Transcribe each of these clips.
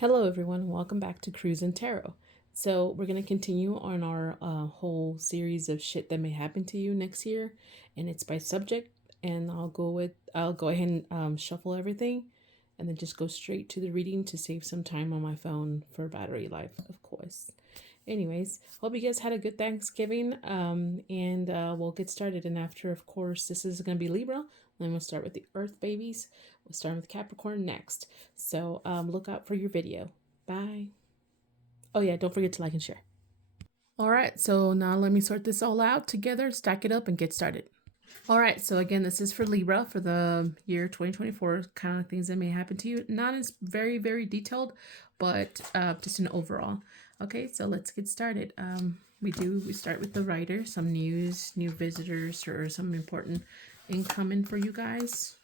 Hello, everyone. Welcome back to Cruise and Tarot. So, we're going to continue on our whole series of shit that may happen to you next year, and it's by subject. And I'll go ahead and shuffle everything and then just go straight to the reading to save some time on my phone for battery life, of course. Anyways, hope you guys had a good Thanksgiving, and we'll get started. And after, of course, this is going to be Libra. Then we'll start with the Earth babies. We'll start with Capricorn next. So look out for your video. Bye. Oh yeah, don't forget to like and share. All right, so now let me sort this all out together, stack it up, and get started. All right, so again, this is for Libra for the year 2024, kind of things that may happen to you. Not as very, very detailed, but just an overall. Okay, so let's get started. We start with the writer, some news, new visitors, or some important incoming for you guys.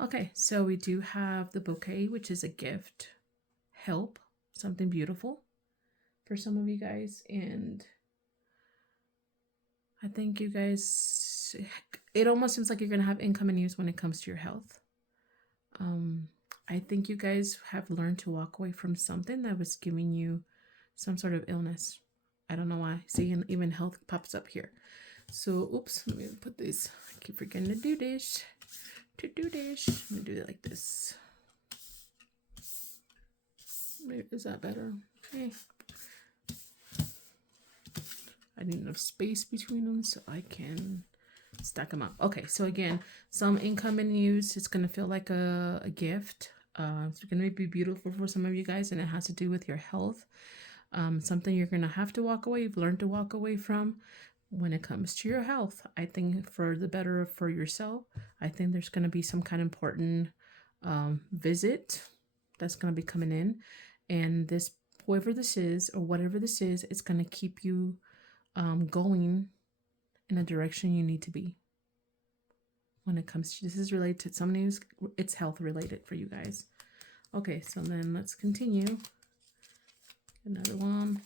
Okay, so we do have the bouquet, which is a gift, help, something beautiful for some of you guys. And I think you guys, it almost seems like you're going to have income and news when it comes to your health. I think you guys have learned to walk away from something that was giving you some sort of illness. I don't know why. See, even health pops up here. So, oops, let me put this. I keep forgetting to do this. Let me do it like this. Maybe, is that better? Okay. I need enough space between them so I can stack them up. Okay, so again, some income and news. It's going to feel like a gift. It's going to be beautiful for some of you guys, and it has to do with your health. Something you're going to have to walk away. You've learned to walk away from when it comes to your health. I think for the better for yourself. I think there's going to be some kind of important visit that's going to be coming in, and this, whoever this is or whatever this is, it's going to keep you going in a direction you need to be. When it comes to, this is related to some news, it's health related for you guys. Okay, so then let's continue. Another one.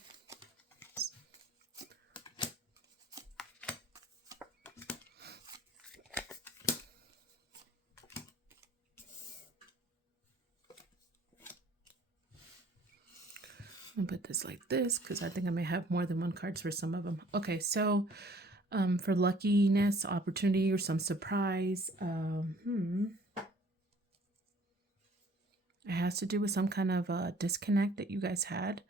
I'll put this like this because I think I may have more than one cards for some of them. Okay, so for luckiness, opportunity, or some surprise, it has to do with some kind of disconnect that you guys had.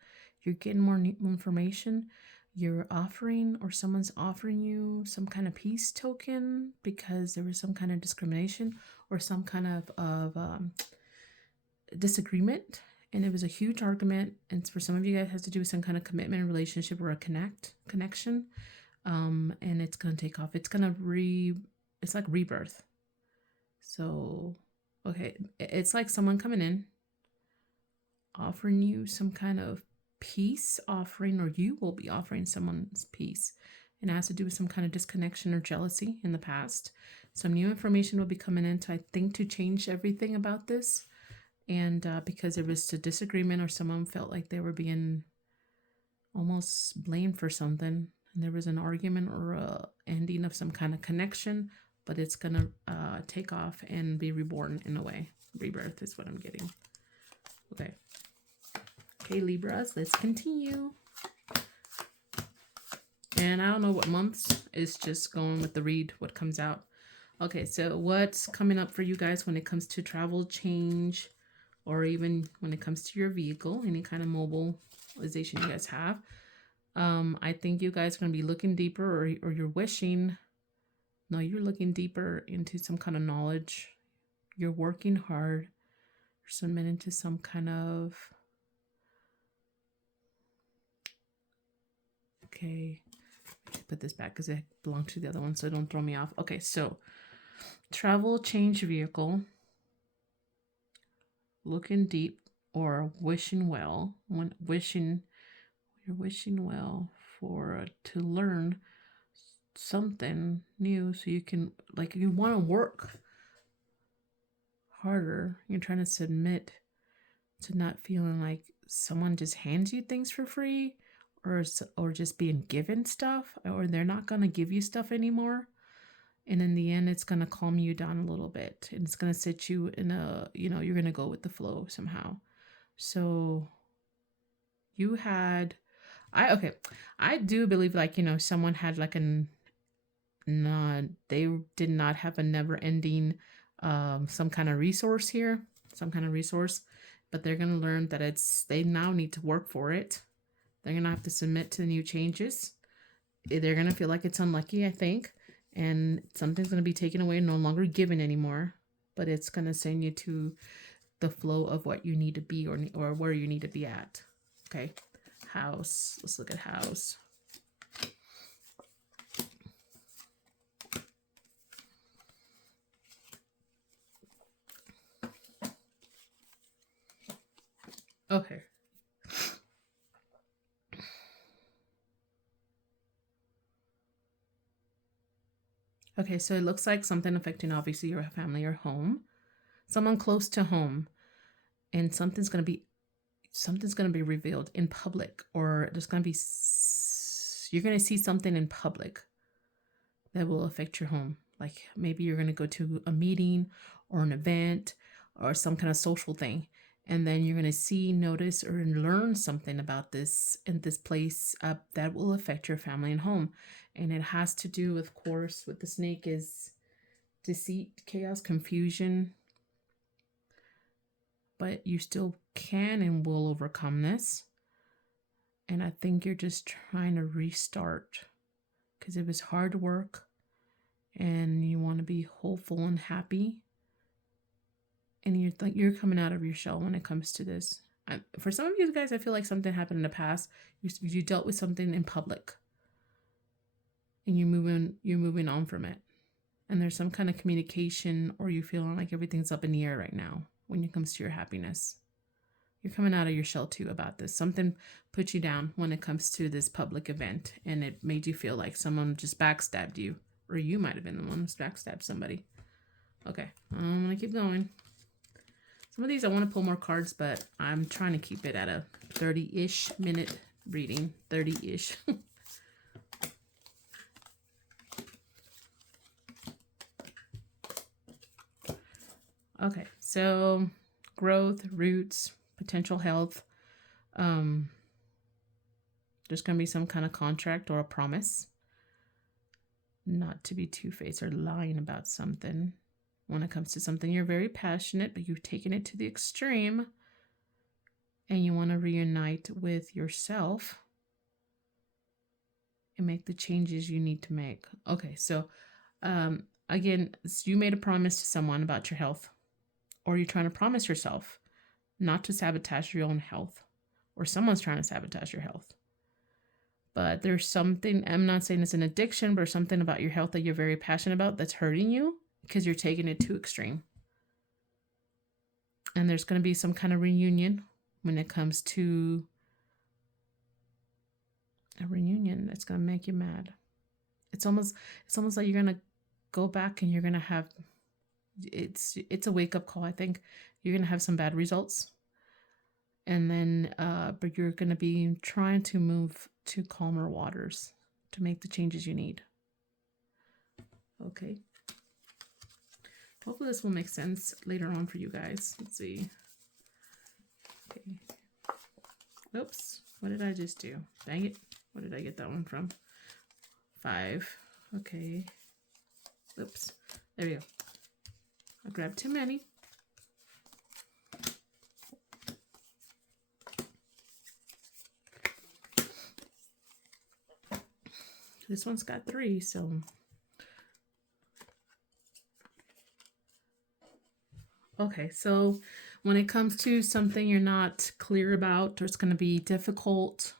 You're getting more information. You're offering, or someone's offering you some kind of peace token because there was some kind of discrimination or some kind of disagreement, and it was a huge argument. And for some of you guys, it has to do with some kind of commitment, relationship, or a connection. And it's gonna take off. It's gonna it's like rebirth. So, okay, it's like someone coming in, offering you some kind of peace offering, or you will be offering someone's peace. And it has to do with some kind of disconnection or jealousy in the past. Some new information will be coming in to, I think, to change everything about this. And because there was a disagreement, or someone felt like they were being almost blamed for something, and there was an argument or a ending of some kind of connection, but it's gonna take off and be reborn in a way. Rebirth is what I'm getting. Okay, Libras, let's continue. And I don't know what months, it's just going with the read, what comes out. Okay, so what's coming up for you guys when it comes to travel, change, or even when it comes to your vehicle, any kind of mobilization you guys have. I think you guys are going to be looking deeper, or you're wishing, no, you're looking deeper into some kind of knowledge. You're working hard. You're submitting to some kind of, okay, put this back because it belonged to the other one, so don't throw me off. Okay, so travel, change vehicle, looking deep, or wishing well. You're wishing well for to learn something new, so you can, like, you want to work harder. You're trying to submit to not feeling like someone just hands you things for free, or just being given stuff, or they're not going to give you stuff anymore. And in the end, it's going to calm you down a little bit. And it's going to set you in a, you're going to go with the flow somehow. So you had, okay. I do believe like, someone had like they did not have a never ending, some kind of resource here, some kind of resource, but they're going to learn that they now need to work for it. They're going to have to submit to the new changes. They're going to feel like it's unlucky, I think, and something's going to be taken away, no longer given anymore, but it's going to send you to the flow of what you need to be, or where you need to be at. Okay. House. Let's look at house. Okay. Okay, so it looks like something affecting obviously your family or home. Someone close to home, and something's going to be revealed in public, or you're going to see something in public that will affect your home. Like maybe you're going to go to a meeting or an event or some kind of social thing, and then you're going to see, notice, or learn something about this in this place that will affect your family and home. And it has to do, of course, with the snake is deceit, chaos, confusion. But you still can and will overcome this. And I think you're just trying to restart, because it was hard work and you want to be hopeful and happy. And you're coming out of your shell when it comes to this. For some of you guys, I feel like something happened in the past. You dealt with something in public, and you're moving on from it. And there's some kind of communication, or you feeling like everything's up in the air right now when it comes to your happiness. You're coming out of your shell too about this. Something put you down when it comes to this public event, and it made you feel like someone just backstabbed you, or you might have been the one who's backstabbed somebody. Okay, I'm gonna keep going. Some of these I want to pull more cards, but I'm trying to keep it at a 30-ish minute reading. 30-ish. Okay, so growth, roots, potential health. There's going to be some kind of contract or a promise. Not to be two-faced or lying about something. When it comes to something you're very passionate, but you've taken it to the extreme, and you want to reunite with yourself and make the changes you need to make. Okay, so again, you made a promise to someone about your health, or you're trying to promise yourself not to sabotage your own health, or someone's trying to sabotage your health. But there's something, I'm not saying it's an addiction, but there's something about your health that you're very passionate about that's hurting you because you're taking it too extreme. And there's going to be some kind of reunion when it comes to a reunion that's going to make you mad. It's almost like you're going to go back and you're going to have, it's a wake-up call. I think you're going to have some bad results. And then, but you're going to be trying to move to calmer waters to make the changes you need. Okay. Hopefully this will make sense later on for you guys. Let's see. Okay. Oops. What did I just do? Dang it. Where did I get that one from? 5. Okay. Oops. There we go. I grabbed too many. This one's got 3, so. Okay, so when it comes to something you're not clear about, or it's going to be difficult,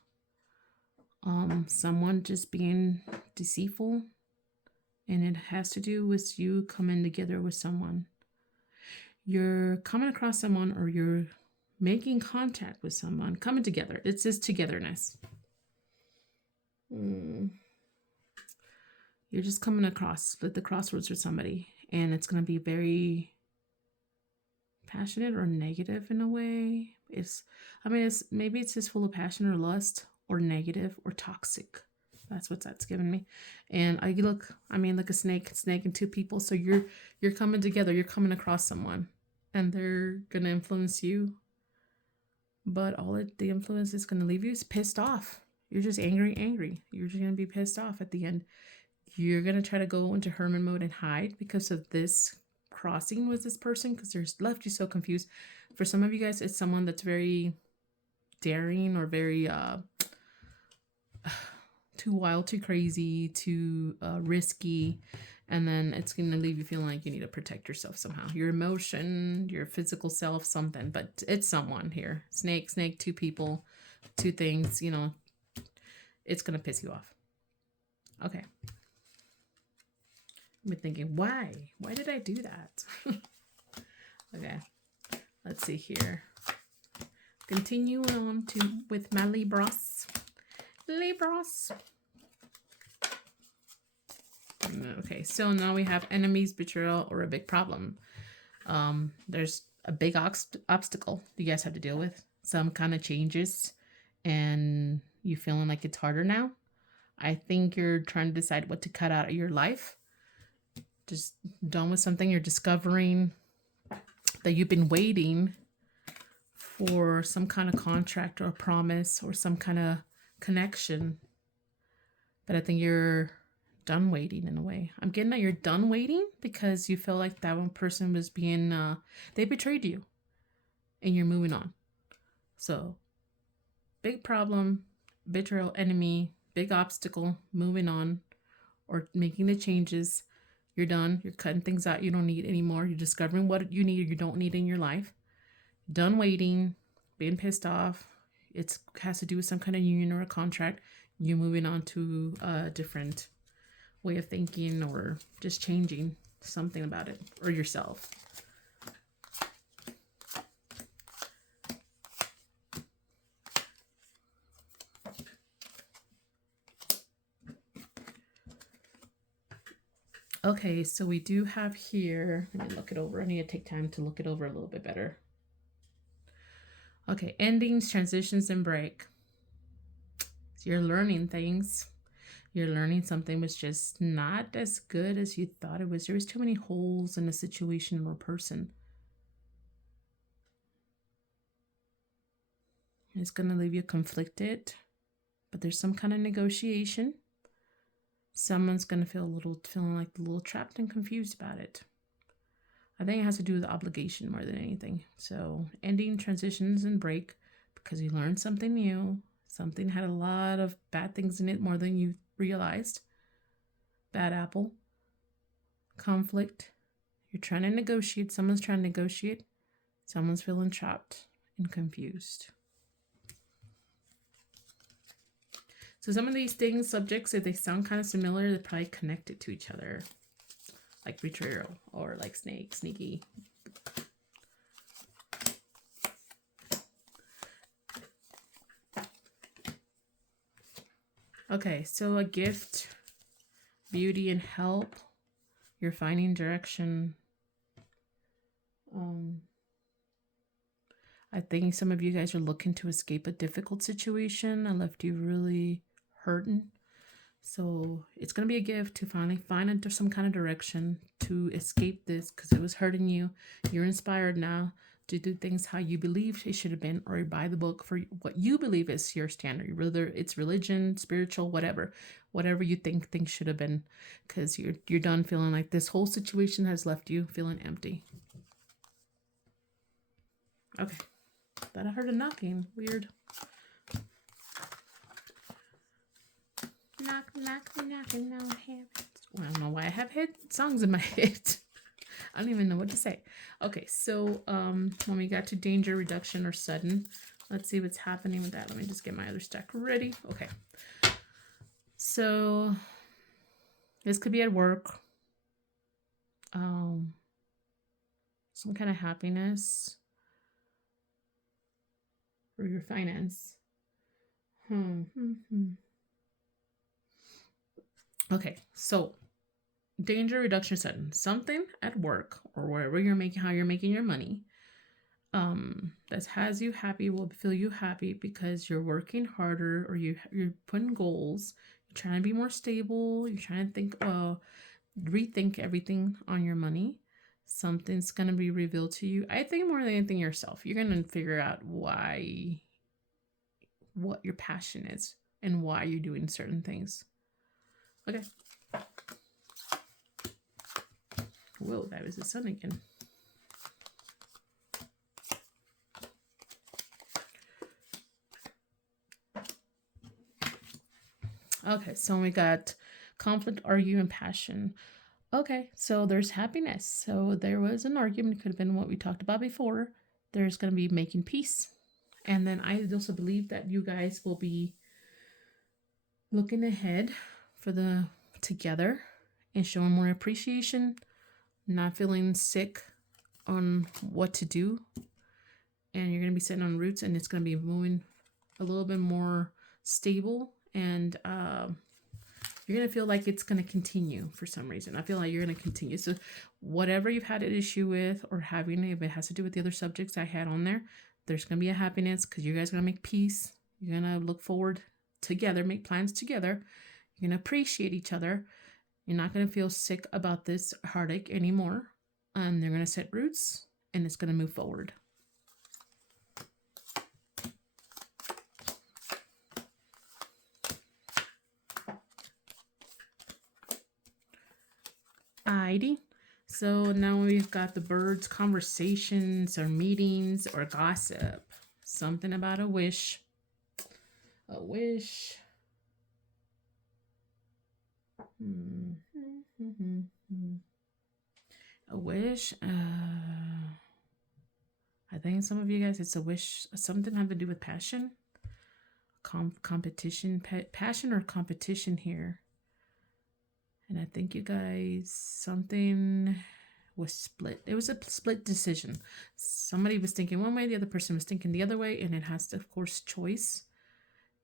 someone just being deceitful, and it has to do with you coming together with someone. You're coming across someone, or you're making contact with someone, coming together. It's just togetherness. You're just coming across at the crossroads with somebody, and it's going to be very passionate or negative in a way. Maybe it's just full of passion or lust, or negative or toxic. That's what that's giving me. And like a snake and two people. So you're coming together. You're coming across someone, and they're gonna influence you. But the influence is gonna leave you is pissed off. You're just angry. You're just gonna be pissed off at the end. You're gonna try to go into hermit mode and hide because of this crossing with this person, because there's left you so confused. For some of you guys, it's someone that's very daring or very too wild, too crazy, too risky, and then it's going to leave you feeling like you need to protect yourself somehow. Your emotion, your physical self, something, but it's someone here. Snake, two people, two things, it's going to piss you off. Okay. I've been thinking, why? Why did I do that? Okay. Let's see here. Continue on with my Libras. Okay, so now we have enemies, betrayal, or a big problem. There's a big obstacle you guys have to deal with. Some kind of changes, and you feeling like it's harder now. I think you're trying to decide what to cut out of your life. Just done with something. You're discovering that you've been waiting for some kind of contract or a promise or some kind of connection. But I think you're done waiting in a way. I'm getting that you're done waiting because you feel like that one person was being, they betrayed you and you're moving on. So big problem, betrayal, enemy, big obstacle, moving on or making the changes. You're done. You're cutting things out you don't need anymore. You're discovering what you need or you don't need in your life. Done waiting, being pissed off. It has to do with some kind of union or a contract. You moving on to a different way of thinking or just changing something about it or yourself. Okay, so we do have here, let me look it over. I need to take time to look it over a little bit better. Okay, endings, transitions, and break. So you're learning things. You're learning something was just not as good as you thought it was. There was too many holes in a situation or a person. It's going to leave you conflicted, but there's some kind of negotiation. Someone's going to feeling like a little trapped and confused about it. I think it has to do with obligation more than anything. So ending, transitions, and break because you learned something new. Something had a lot of bad things in it more than you realized. Bad apple. Conflict. You're trying to negotiate. Someone's trying to negotiate. Someone's feeling trapped and confused. So some of these things, subjects, if they sound kind of similar, they're probably connected to each other. Like betrayal or like sneaky. Okay, so a gift, beauty and help. You're finding direction. I think some of you guys are looking to escape a difficult situation that left you really hurting. So it's going to be a gift to finally find some kind of direction to escape this because it was hurting you. You're inspired now to do things how you believe it should have been, or buy the book for what you believe is your standard, whether it's religion, spiritual, whatever you think things should have been, because you're done feeling like this whole situation has left you feeling empty. Okay. Thought I heard a knocking. Weird. Knocking. No, I don't know why I have songs in my head. I don't even know what to say. Okay, so when we got to danger, reduction, or sudden, let's see what's happening with that. Let me just get my other stack ready. Okay. So this could be at work. Some kind of happiness. Or your finance. Okay, so danger, reduction, sudden. Something at work or wherever how you're making your money that has you happy, will feel you happy because you're working harder or you're putting goals. You're trying to be more stable. You're trying to think, rethink everything on your money. Something's going to be revealed to you. I think more than anything yourself. You're going to figure out what your passion is and why you're doing certain things. Okay. Whoa, that was the sun again. Okay, so we got conflict, argue, and passion. Okay, so there's happiness. So there was an argument, could have been what we talked about before. There's going to be making peace. And then I also believe that you guys will be looking ahead for the together and showing more appreciation, not feeling sick on what to do. And you're going to be sitting on roots, and it's going to be moving a little bit more stable, and you're going to feel like it's going to continue for some reason. I feel like you're going to continue. So whatever you've had an issue with or having, if it has to do with the other subjects I had on there, there's going to be a happiness because you guys are going to make peace. You're going to look forward together, make plans together. You're going to appreciate each other. You're not going to feel sick about this heartache anymore. They're going to set roots, and it's going to move forward. Alrighty. So now we've got the birds, conversations or meetings or gossip. Something about a wish. A wish. A wish. I think some of you guys, it's a wish. Something having to do with passion. Competition. Passion or competition here. And I think you guys, something was split. It was a split decision. Somebody was thinking one way, the other person was thinking the other way, and it has to, of course, choice.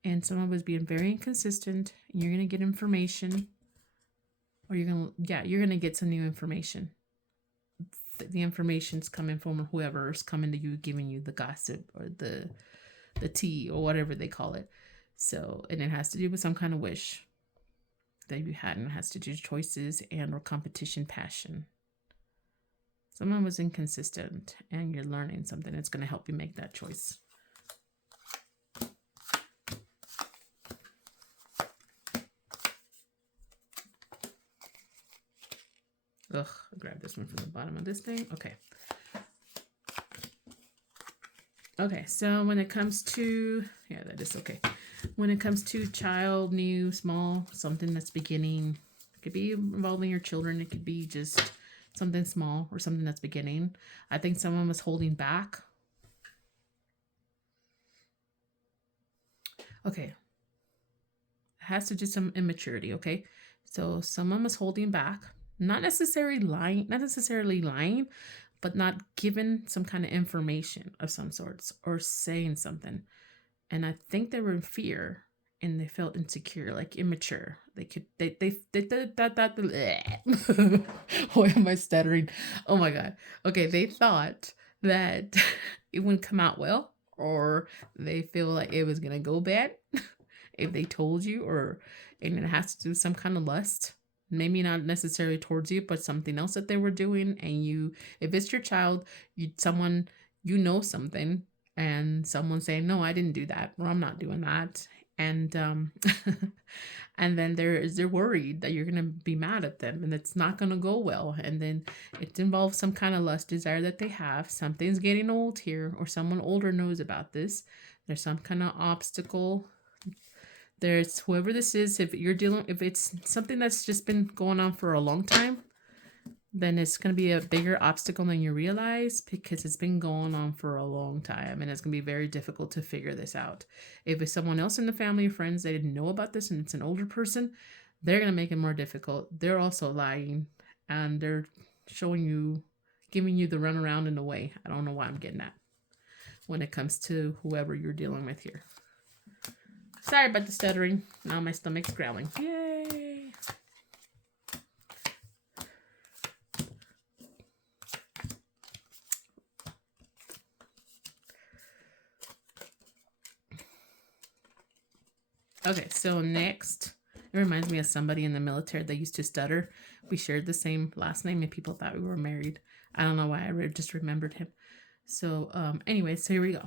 And someone was being very inconsistent. And you're going to get information, or you're going to get some new information. The information's coming from whoever's coming to you, giving you the gossip or the tea or whatever they call it. So, and it has to do with some kind of wish that you had, and it has to do with choices and or competition, passion. Someone was inconsistent, and you're learning something that's going to help you make that choice. Ugh, I'll grab this one from the bottom of this thing. Okay. Okay, so when it comes to, yeah, that is okay. When it comes to child, new, small, something that's beginning, it could be involving your children. It could be just something small or something that's beginning. I think someone was holding back. Okay. It has to do some immaturity, okay? So someone was holding back, not necessarily lying, but not giving some kind of information of some sorts or saying something. And I think they were in fear, and they felt insecure, like immature. They why am I stuttering? Oh my God. Okay, they thought that it wouldn't come out well, or they feel like it was gonna go bad if they told you, and it has to do with some kind of lust. Maybe not necessarily towards you, but something else that they were doing. And if it's your child, something, and someone saying, no, I didn't do that, or I'm not doing that. And and then they're worried that you're gonna be mad at them, and it's not gonna go well. And then it involves some kind of lust desire that they have. Something's getting old here, or someone older knows about this. There's some kind of obstacle. There's whoever this is, if it's something that's just been going on for a long time, then it's going to be a bigger obstacle than you realize, because it's been going on for a long time, and it's going to be very difficult to figure this out. If it's someone else in the family or friends, they didn't know about this, and it's an older person, they're going to make it more difficult. They're also lying, and they're giving you the runaround in a way. I don't know why I'm getting that when it comes to whoever you're dealing with here. Sorry about the stuttering. Now my stomach's growling. Yay! Okay, so next It reminds me of somebody in the military that used to stutter. We shared the same last name and people thought we were married. I don't know why. Just remembered him. So, anyway, so here we go.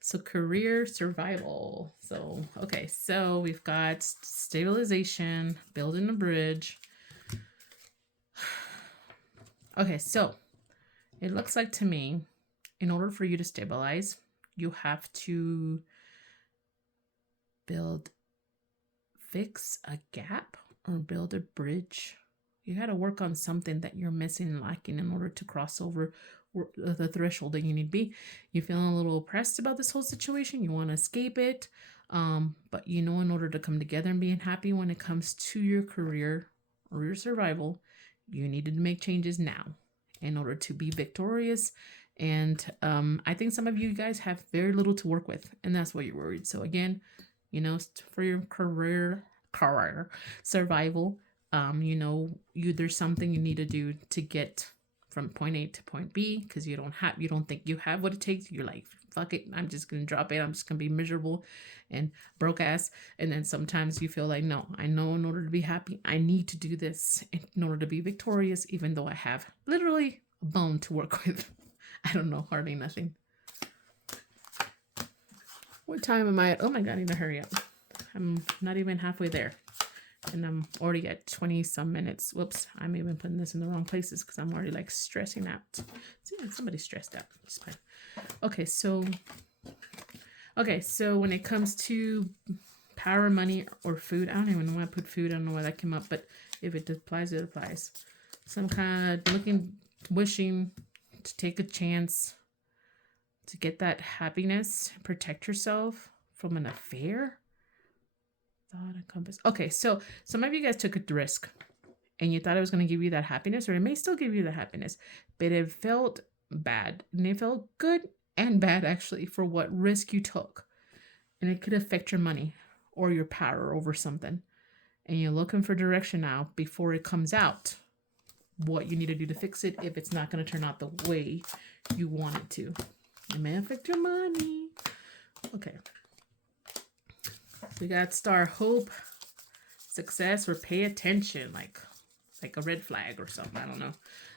So, career survival. So, okay, so we've got stabilization, building a bridge. Okay, so it looks like to me, in order for you to stabilize, you have to fix a gap or build a bridge. You got to work on something that you're missing and lacking in order to cross over the threshold that you need to be. You're feeling a little oppressed about this whole situation. You want to escape it. But you know, in order to come together and being happy when it comes to your career or your survival, you needed to make changes now in order to be victorious. And I think some of you guys have very little to work with, and that's why you're worried. So again, you know, for your career survival, you know, there's something you need to do to get from point A to point B, because you don't think you have what it takes. You're like, fuck it, I'm just gonna drop it. I'm just gonna be miserable and broke ass. And then sometimes you feel like, no, I know in order to be happy, I need to do this in order to be victorious, even though I have literally a bone to work with. I don't know, hardly nothing. What time am I at? Oh my god, I need to hurry up. I'm not even halfway there. And I'm already at 20 some minutes. Whoops, I'm even putting this in the wrong places because I'm already like stressing out. See, somebody's stressed out. It's fine. Okay, so when it comes to power, money, or food, I don't even know why I put food. I don't know why that came up, but if it applies, it applies. Some kind of wishing to take a chance to get that happiness, protect yourself from an affair. Thought a compass. Okay, so some of you guys took a risk and you thought it was going to give you that happiness, or it may still give you the happiness, but it felt bad. And it felt good and bad, actually, for what risk you took. And it could affect your money or your power over something. And you're looking for direction now before it comes out, what you need to do to fix it if it's not going to turn out the way you want it to. It may affect your money. Okay. We got star, hope, success, or pay attention, like a red flag or something. I don't know.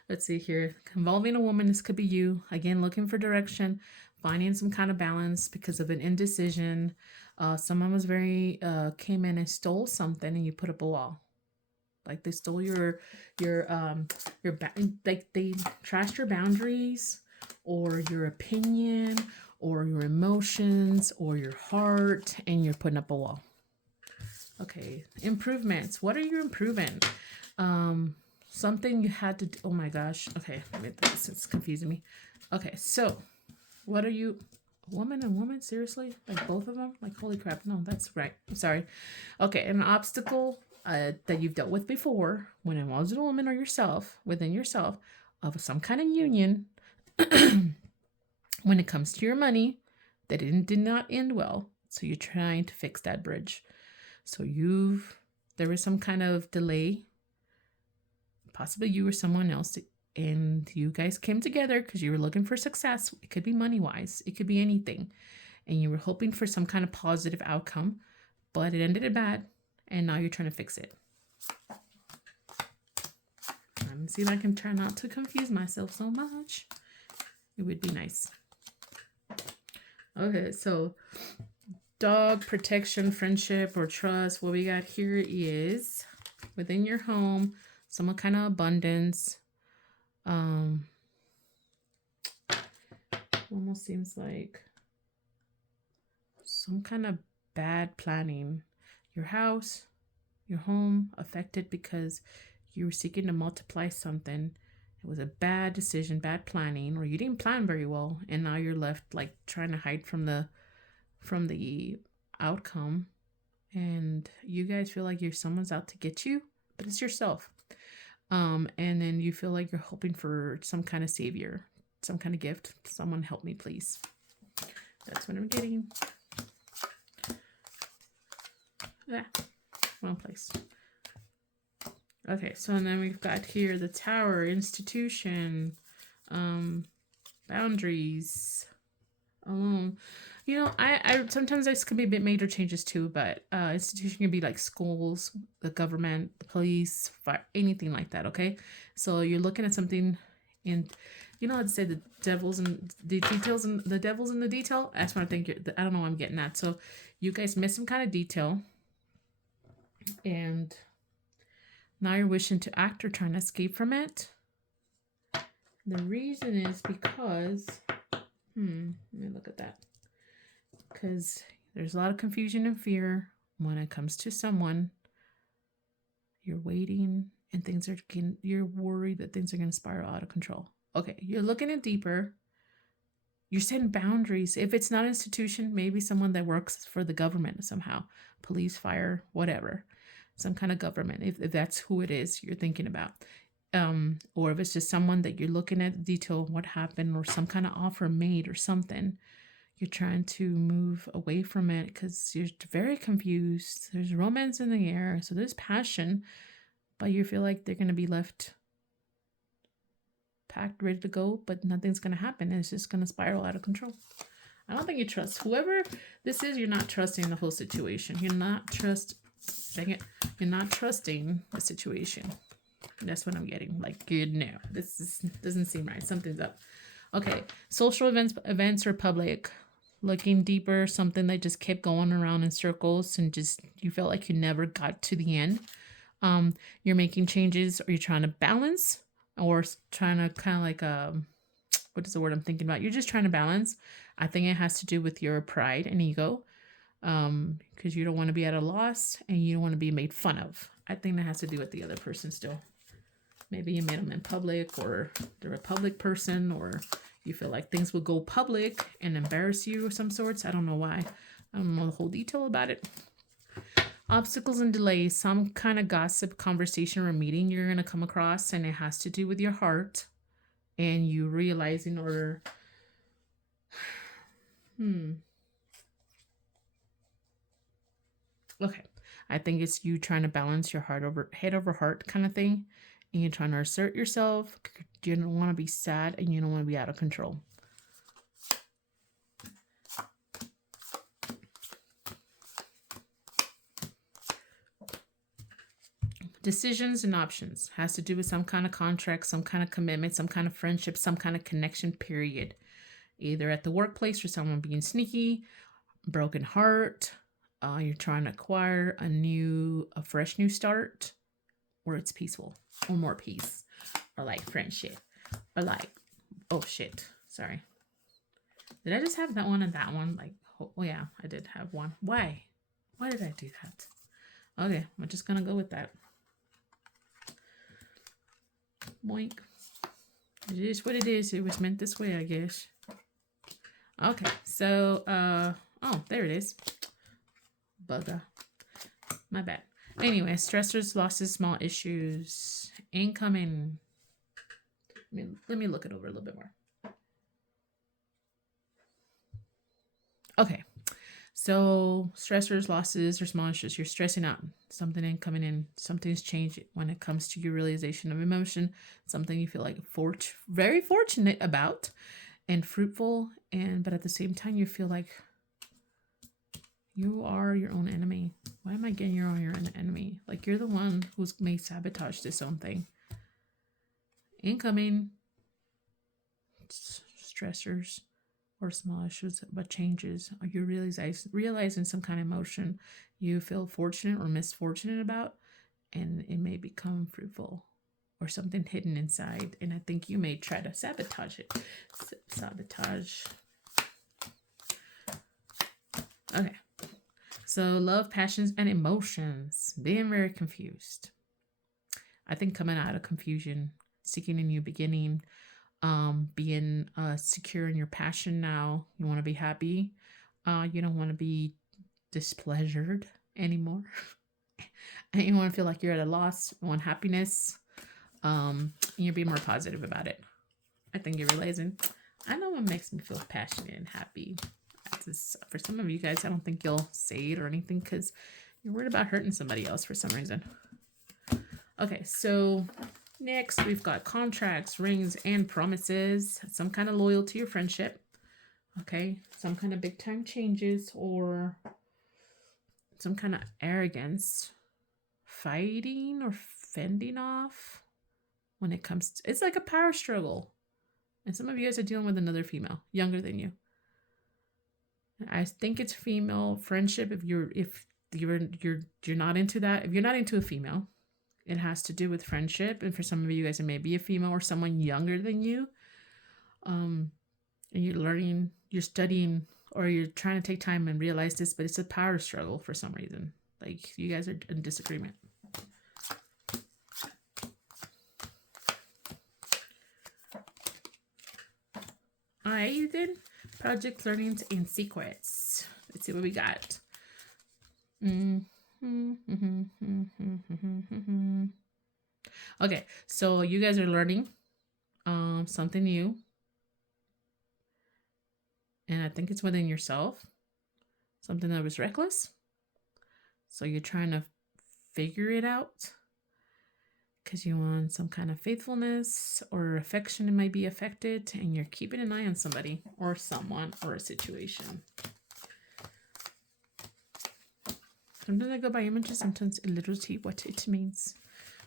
Let's see here. Involving a woman, this could be you. Again, looking for direction, finding some kind of balance because of an indecision. Someone was came in and stole something and you put up a wall. Like they stole like they trashed your boundaries or your opinion or your emotions or your heart, and you're putting up a wall. Okay, improvements. What are you improving? Something you had to do. Oh my gosh. Okay, this is confusing me. Okay, so what are you? Woman and woman? Seriously? Like both of them? Like holy crap. No, that's right. I'm sorry. Okay, an obstacle that you've dealt with before when it was a woman or yourself, within yourself, of some kind of union. When it comes to your money, that did not end well. So you're trying to fix that bridge. So there was some kind of delay, possibly you or someone else, and you guys came together because you were looking for success. It could be money-wise. It could be anything. And you were hoping for some kind of positive outcome, but it ended bad, and now you're trying to fix it. Let me see if I can try not to confuse myself so much. It would be nice. Okay, so dog, protection, friendship, or trust. What we got here is within your home, some kind of abundance. Almost seems like some kind of bad planning. Your house, your home affected because you were seeking to multiply something. It was a bad decision, bad planning, or you didn't plan very well, and now you're left like trying to hide from the outcome, and you guys feel like someone's out to get you, but it's yourself. And then you feel like you're hoping for some kind of savior, some kind of gift. Someone help me, please. That's what I'm getting. Wrong place. Okay, so then we've got here the tower, institution, boundaries. alone. You know, I sometimes this could be a bit major changes too, but institution can be like schools, the government, the police, fire, anything like that. Okay, so you're looking at something, and you know, I'd say the devil's in the details, and the devil's in the detail. That's what I think. I don't know what I'm getting at. So you guys missed some kind of detail, and now you're wishing to act or trying to escape from it. The reason is because, let me look at that. Because there's a lot of confusion and fear when it comes to someone. You're waiting and things are getting, you're worried that things are going to spiral out of control. Okay, you're looking at deeper. You're setting boundaries. If it's not an institution, maybe someone that works for the government somehow, police, fire, whatever, some kind of government, if that's who it is you're thinking about. Or if it's just someone that you're looking at the detail of what happened or some kind of offer made or something, you're trying to move away from it because you're very confused. There's romance in the air, so there's passion, but you feel like they're going to be left packed, ready to go, but nothing's going to happen. And it's just going to spiral out of control. I don't think you trust whoever this is. You're not trusting the whole situation. You're not You're not trusting the situation. That's what I'm getting. Like, this doesn't seem right. Something's up. Okay, social events or public, looking deeper, something that just kept going around in circles and just you felt like you never got to the end. You're making changes, or you're trying to balance, or trying to kind of like what is the word I'm thinking about? You're just trying to balance. I think it has to do with your pride and ego, because you don't want to be at a loss and you don't want to be made fun of. I think that has to do with the other person still. Maybe you made them in public, or they're a public person, or you feel like things will go public and embarrass you of some sorts. I don't know why. I don't know the whole detail about it. Obstacles and delays, some kind of gossip, conversation, or meeting you're going to come across, and it has to do with your heart and you realizing, or okay, I think it's you trying to balance your head over heart kind of thing, and you're trying to assert yourself. You don't want to be sad and you don't want to be out of control. Decisions and options has to do with some kind of contract, some kind of commitment, some kind of friendship, some kind of connection, period. Either at the workplace or someone being sneaky, broken heart, you're trying to acquire a fresh new start, or it's peaceful, or more peace, or like friendship, or like, oh shit, sorry. Did I just have that one and that one? Like, oh yeah, I did have one. Why did I do that? Okay, I'm just gonna go with that. Boink. It is what it is. It was meant this way, I guess. Okay, so, oh, there it is. Bugger. My bad. Anyway, stressors, losses, small issues, incoming. Let me look it over a little bit more. Okay, so stressors, losses, or small issues. You're stressing out. Something incoming in. Something's changed when it comes to your realization of emotion. Something you feel like very fortunate about and fruitful, but at the same time you feel like you are your own enemy. Why am I getting your own enemy? Like you're the one who's may sabotage this own thing. Incoming stressors or small issues, but changes. You're realizing some kind of emotion you feel fortunate or misfortunate about, and it may become fruitful or something hidden inside. And I think you may try to sabotage it. Sabotage. Okay. So love, passions, and emotions. Being very confused. I think coming out of confusion, seeking a new beginning, being secure in your passion now. You want to be happy. You don't want to be displeasured anymore. And you want to feel like you're at a loss. You want happiness. And you're being more positive about it. I think you're realizing, I know what makes me feel passionate and happy. For some of you guys, I don't think you'll say it or anything because you're worried about hurting somebody else for some reason. Okay, so next we've got contracts, rings, and promises. Some kind of loyalty or friendship. Okay, some kind of big time changes or some kind of arrogance, fighting or fending off when it comes to, it's like a power struggle. And some of you guys are dealing with another female younger than you. I think it's female friendship. If you're not into that, if you're not into a female, it has to do with friendship. And for some of you guys, it may be a female or someone younger than you. And you're learning, you're studying, or you're trying to take time and realize this, but it's a power struggle for some reason. Like you guys are in disagreement. All right, then. Project learnings and secrets. Let's see what we got. Okay, so you guys are learning something new. And I think it's within yourself. Something that was reckless. So you're trying to figure it out because you want some kind of faithfulness or affection. It might be affected and you're keeping an eye on somebody or someone or a situation. Sometimes I go by images, sometimes literally what it means.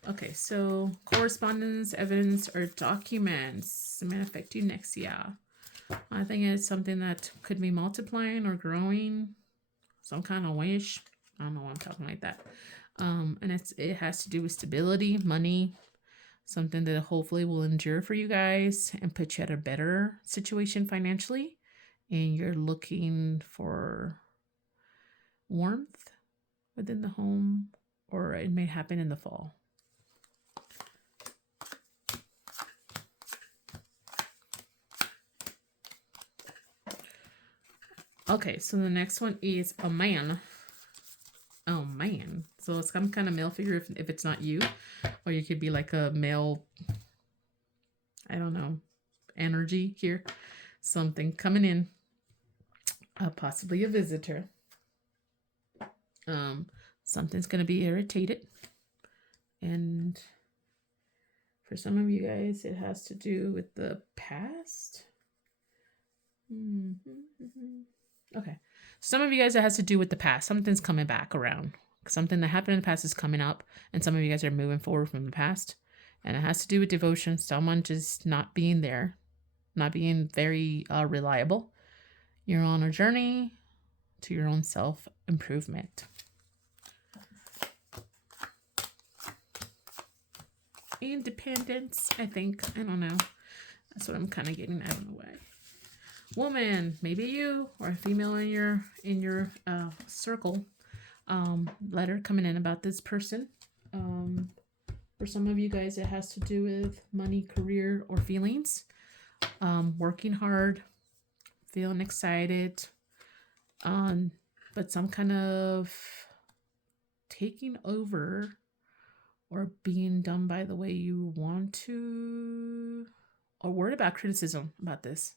Okay, so correspondence, evidence, or documents may affect you next year. I think it's something that could be multiplying or growing. Some kind of wish. I don't know why I'm talking like that. And it has to do with stability, money, something that hopefully will endure for you guys and put you at a better situation financially. And you're looking for warmth within the home, or it may happen in the fall. Okay, so the next one is a man. Oh, man. So it's some kind of male figure if it's not you. Or you could be like a male, I don't know, energy here. Something coming in. Possibly a visitor. Something's going to be irritated. And for some of you guys, it has to do with the past. Okay. Some of you guys, it has to do with the past. Something's coming back around. Something that happened in the past is coming up. And some of you guys are moving forward from the past. And it has to do with devotion. Someone just not being there. Not being very reliable. You're on a journey to your own self-improvement. Independence, I think. I don't know. That's what I'm kind of getting. I don't know why. Woman, maybe you or a female in your circle. Letter coming in about this person. For some of you guys, it has to do with money, career, or feelings. Working hard, feeling excited, but some kind of taking over or being done by the way you want to, or worried about criticism about this.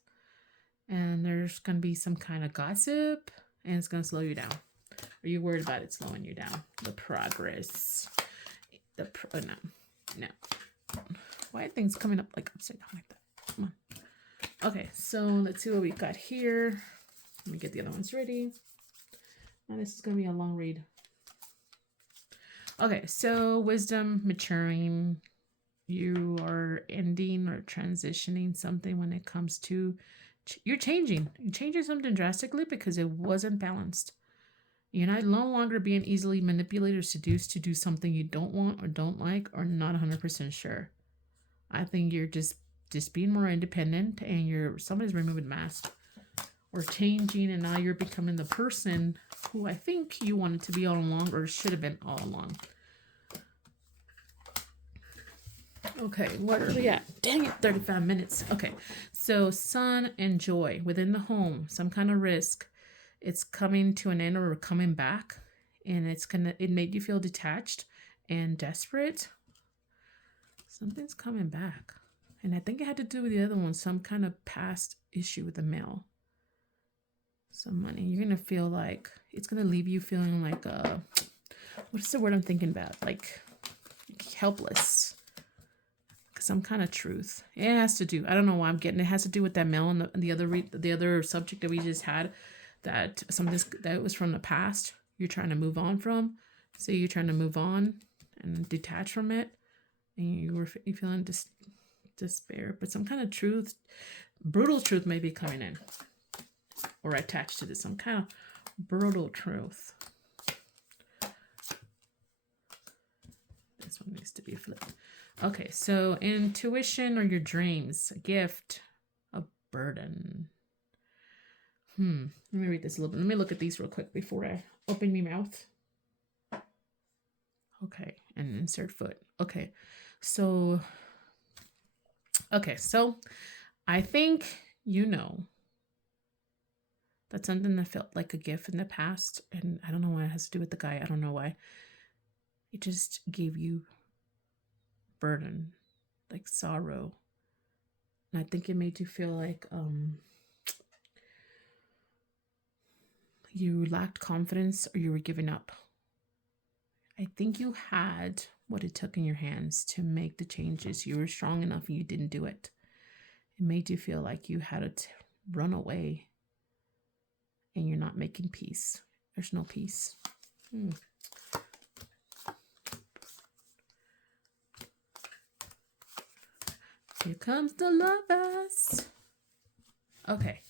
And there's going to be some kind of gossip and it's going to slow you down. Are you worried about it slowing you down? The progress. No. Why are things coming up like upside down like that? Come on. Okay, so let's see what we got here. Let me get the other ones ready. Now this is going to be a long read. Okay, so wisdom, maturing. You are ending or transitioning something when it comes to, you're changing. You're changing something drastically because it wasn't balanced. You're not no longer being easily manipulated or seduced to do something you don't want or don't like or not 100% sure. I think you're just being more independent and somebody's removing masks or changing, and now you're becoming the person who I think you wanted to be all along or should have been all along. Okay, what are we at? Dang it, 35 minutes. Okay, so sun and joy within the home, some kind of risk. It's coming to an end or coming back, and it made you feel detached and desperate. Something's coming back. And I think it had to do with the other one, some kind of past issue with the male. Some money. You're going to feel like, it's going to leave you feeling like, what's the word I'm thinking about? Like helpless. some kind of truth. It has to do. I don't know why I'm getting. It has to do with that male and the other the other subject that we just had. That something that was from the past. You're trying to move on from. So you're trying to move on and detach from it, and you feeling despair. But some kind of truth, brutal truth, may be coming in or attached to this. Some kind of brutal truth. This one needs to be flipped. Okay, so intuition or your dreams, a gift, a burden. Let me read this a little bit. Let me look at these real quick before I open my mouth. Okay, and insert foot. Okay, so I think you know that's something that felt like a gift in the past, and I don't know why it has to do with the guy. I don't know why. It just gave you burden, like sorrow. And I think it made you feel like you lacked confidence or you were giving up. I think you had what it took in your hands to make the changes. You were strong enough and you didn't do it. It made you feel like you had to run away and you're not making peace. There's no peace. Here comes the lovers. Okay,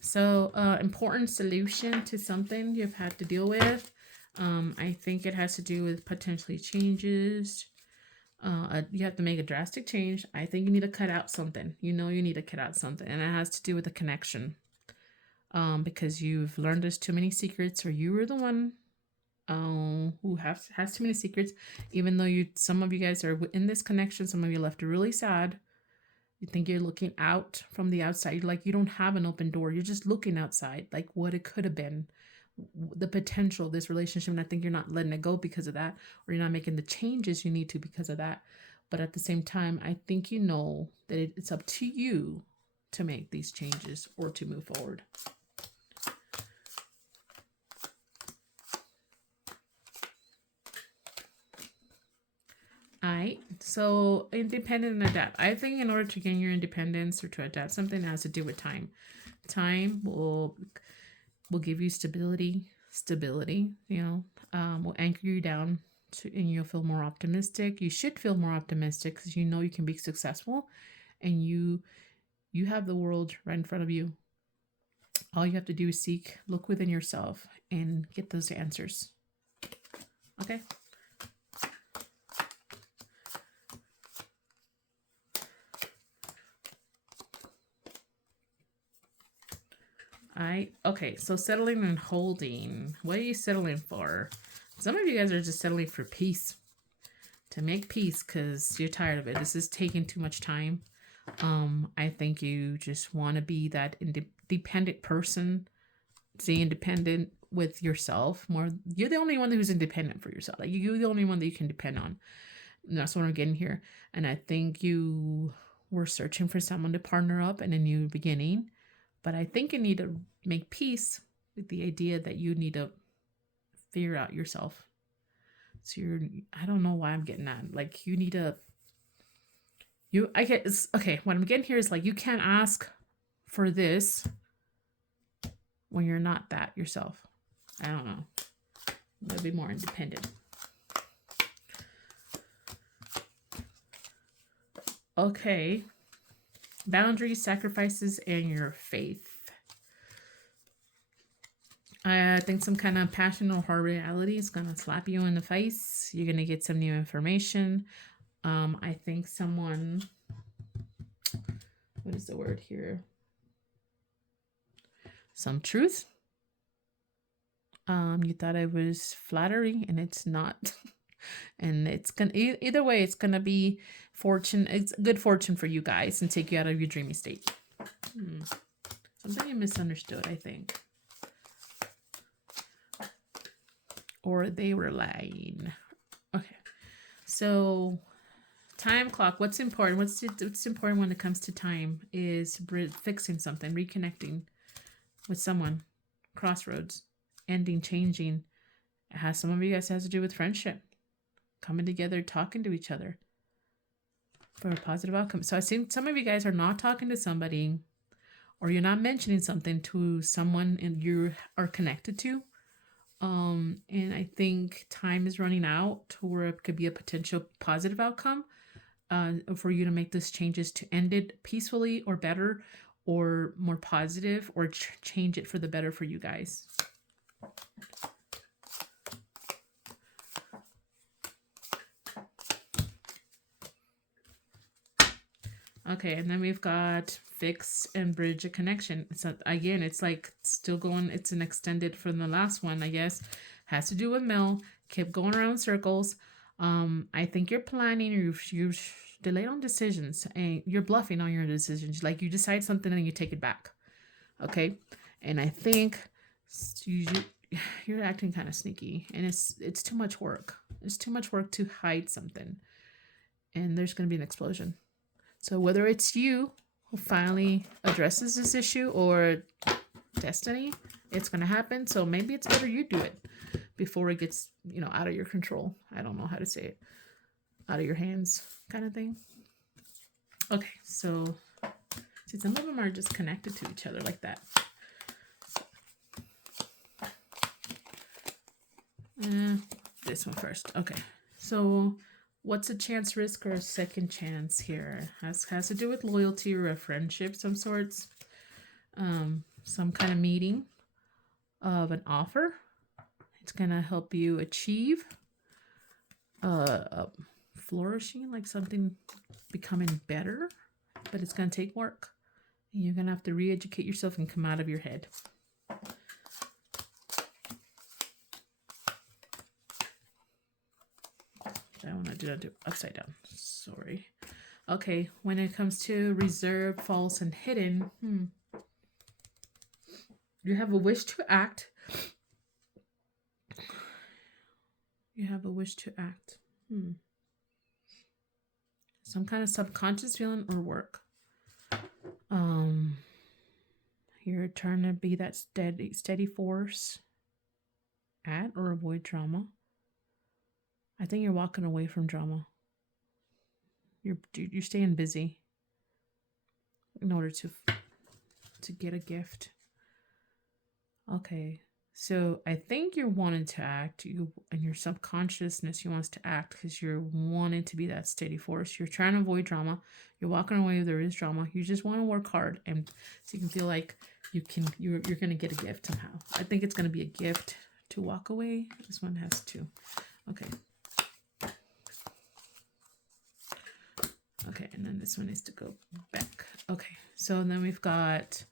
so important solution to something you've had to deal with. I think it has to do with potentially changes. You have to make a drastic change. I think you need to cut out something. You need to cut out something, and it has to do with the connection. Because you've learned there's too many secrets, or you were the one who has too many secrets. Even though some of you guys are in this connection, some of you left really sad. You think you're looking out from the outside, like you don't have an open door. You're just looking outside, like what it could have been, the potential of this relationship. And I think you're not letting it go because of that, or you're not making the changes you need to because of that. But at the same time, I think you know that it's up to you to make these changes or to move forward. So independent and adapt. I think in order to gain your independence or to adapt, something that has to do with time. Time will give you stability, will anchor you down and you'll feel more optimistic. You should feel more optimistic because you know you can be successful and you have the world right in front of you. All you have to do is look within yourself and get those answers. Okay. Okay, so settling and holding. What are you settling for? Some of you guys are just settling for peace. To make peace because you're tired of it. This is taking too much time. I think you just want to be that independent person. Stay independent with yourself more. You're the only one who's independent for yourself. Like you're the only one that you can depend on. And that's what I'm getting here. And I think you were searching for someone to partner up in a new beginning. But I think you need to make peace with the idea that you need to figure out yourself. So I don't know why I'm getting that. Like you need to, what I'm getting here is like, you can't ask for this when you're not that yourself. I don't know. You gotta be more independent. Okay. Boundaries, sacrifices, and your faith. I think some kind of passion or hard reality is going to slap you in the face. You're going to get some new information. I think someone, what is the word here? Some truth. You thought it was flattery and it's not. And it's going to, either way, it's going to be fortune. It's good fortune for you guys and take you out of your dreamy state. Something you misunderstood, I think. Or they were lying. Okay. So time clock, what's important? What's important when it comes to time is fixing something, reconnecting with someone, crossroads, ending, changing. Some of you guys has to do with friendship, coming together, talking to each other. for a positive outcome. So I think some of you guys are not talking to somebody, or you're not mentioning something to someone and you are connected to. And I think time is running out to where it could be a potential positive outcome for you to make these changes to end it peacefully or better or more positive, or change it for the better for you guys. Okay, and then we've got fix and bridge a connection. So again, it's like still going, it's an extended from the last one, I guess. Has to do with Mel. Kept going around circles. I think you're planning, you're delayed on decisions, and you're bluffing on your decisions. Like you decide something and you take it back. Okay, and I think you're acting kind of sneaky, and it's too much work. It's too much work to hide something, and there's going to be an explosion. So whether it's you who finally addresses this issue or destiny, it's going to happen. So maybe it's better you do it before it gets, out of your control. I don't know how to say it. Out of your hands kind of thing. Okay, so see, some of them are just connected to each other like that. This one first. Okay, so what's a chance, risk, or a second chance here? Has to do with loyalty or a friendship, some sorts. Some kind of meeting of an offer. It's gonna help you achieve flourishing, like something becoming better, but it's gonna take work. And you're gonna have to re-educate yourself and come out of your head. I want to do that upside down. Sorry. Okay, when it comes to reserved, false, and hidden, you have a wish to act. You have a wish to act. Some kind of subconscious feeling or work. You're trying to be that steady force at or avoid drama. I think you're walking away from drama. You're staying busy in order to get a gift. Okay, so I think you're wanting to act. You and your subconsciousness, you wants to act because you're wanting to be that steady force. You're trying to avoid drama. You're walking away if there is drama. You just want to work hard, and so you can feel like you're gonna get a gift somehow. I think it's gonna be a gift to walk away. This one has two. Okay. Okay, and then this one needs to go back. Okay, so then we've got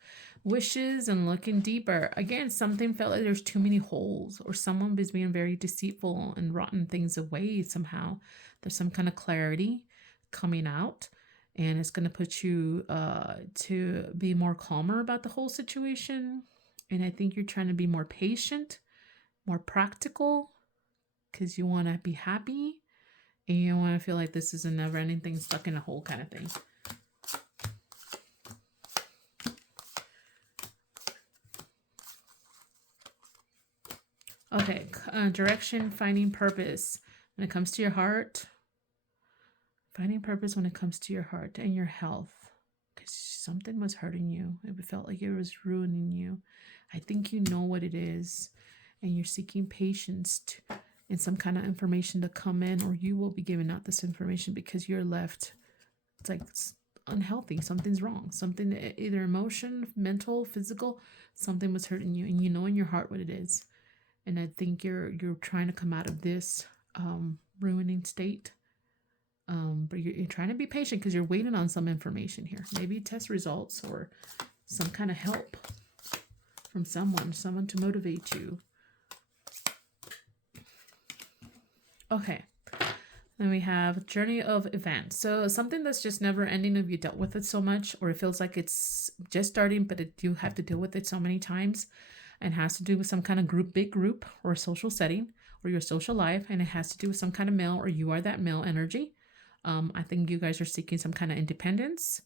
wishes and looking deeper. Again, something felt like there's too many holes, or someone is being very deceitful and rotting things away somehow. There's some kind of clarity coming out, and it's going to put you to be more calmer about the whole situation. And I think you're trying to be more patient, more practical, because you want to be happy. And you want to feel like this is a never-ending thing, stuck in a hole kind of thing. Okay, direction, finding purpose. When it comes to your heart, finding purpose when it comes to your heart and your health. Because something was hurting you. It felt like it was ruining you. I think you know what it is. And you're seeking patience and some kind of information to come in, or you will be giving out this information because you're left, it's like it's unhealthy. Something's wrong. Something, either emotion, mental, physical, something was hurting you, and you know in your heart what it is. And I think you're trying to come out of this ruining state. But you're trying to be patient because you're waiting on some information here. Maybe test results or some kind of help from someone to motivate you. Okay, then we have journey of events. So something that's just never ending if you dealt with it so much, or it feels like it's just starting, but you have to deal with it so many times, and has to do with some kind of big group or social setting or your social life, and it has to do with some kind of male, or you are that male energy. I think you guys are seeking some kind of independence.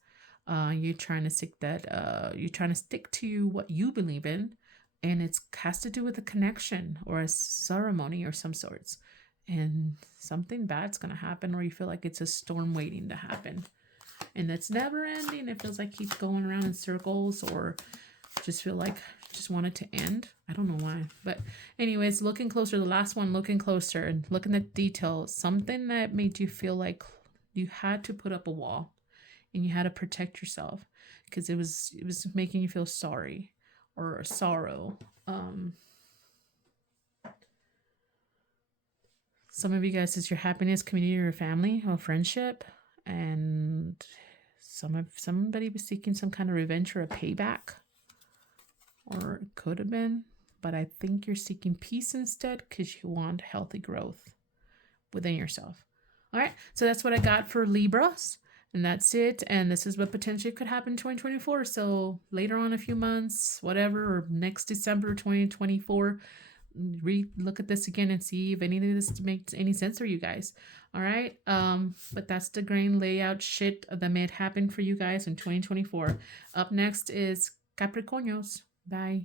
You're trying to seek that. You're trying to stick to what you believe in, and it has to do with a connection or a ceremony or some sorts. and something bad's going to happen, or you feel like it's a storm waiting to happen. And that's never ending. It feels like it keeps going around in circles, or just feel like just want it to end. I don't know why. But anyways, looking closer, the last one, looking closer and looking at details, something that made you feel like you had to put up a wall and you had to protect yourself because it was making you feel sorry or sorrow. Some of you guys, is your happiness, community, or family, or friendship, and somebody was seeking some kind of revenge or a payback, or it could have been, but I think you're seeking peace instead because you want healthy growth within yourself. All right, so that's what I got for Libras, and that's it. And this is what potentially could happen in 2024. So later on, a few months, whatever, or next December 2024, look at this again and see if any of this makes any sense for you guys. All right, but that's the grain layout shit that may happen for you guys in 2024. Up next is Capricornios. Bye.